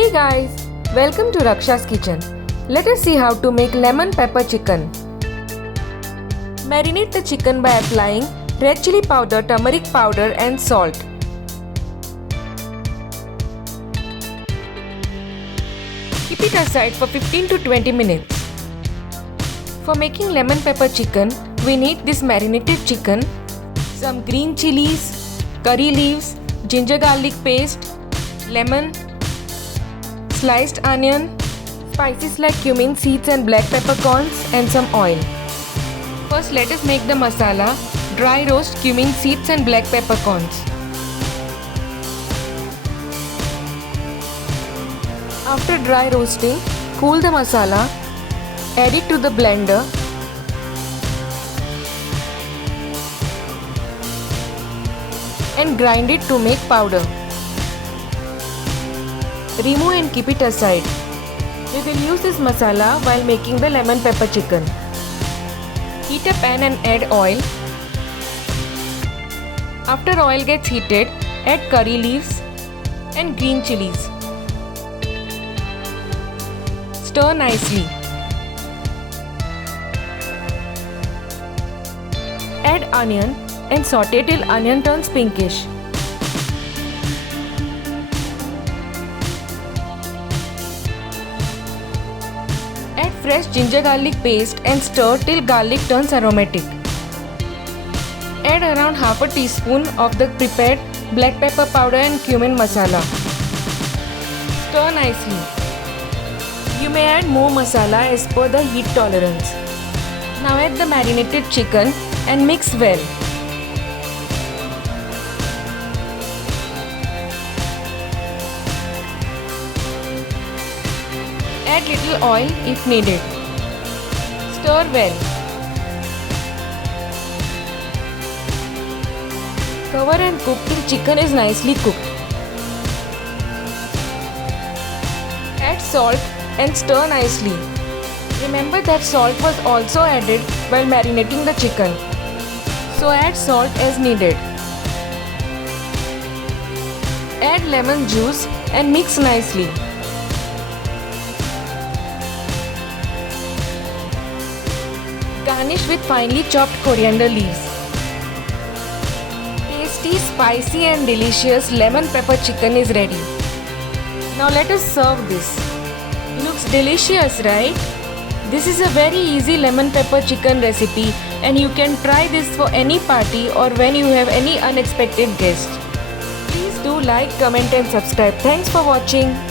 Hey guys, welcome to Raksha's kitchen. Let us see how to make lemon pepper chicken. Marinate the chicken by applying red chili powder, turmeric powder and salt. Keep it aside for 15 to 20 minutes. For making lemon pepper chicken, we need this marinated chicken, some green chilies, curry leaves, ginger garlic paste, lemon, sliced onion, spices like cumin seeds and black peppercorns and some oil. First let us make the masala, dry roast cumin seeds and black peppercorns. After dry roasting, cool the masala, add it to the blender and grind it to make powder. Remove and keep it aside. We will use this masala while making the lemon pepper chicken. Heat a pan and add oil. After oil gets heated, add curry leaves and green chilies. Stir nicely. Add onion and saute till onion turns pinkish. Add fresh ginger garlic paste and stir till garlic turns aromatic. Add around half a teaspoon of the prepared black pepper powder and cumin masala. Stir nicely. You may add more masala as per the heat tolerance. Now add the marinated chicken and mix well. Add little oil if needed. Stir well. Cover and cook till chicken is nicely cooked. Add salt and stir nicely. Remember that salt was also added while marinating the chicken. So add salt as needed. Add lemon juice and mix nicely. Garnish with finely chopped coriander leaves. Tasty, spicy and delicious lemon pepper chicken is ready. Now let us serve this. Looks delicious, right? This is a very easy lemon pepper chicken recipe and you can try this for any party or when you have any unexpected guest. Please do like, comment and subscribe. Thanks for watching.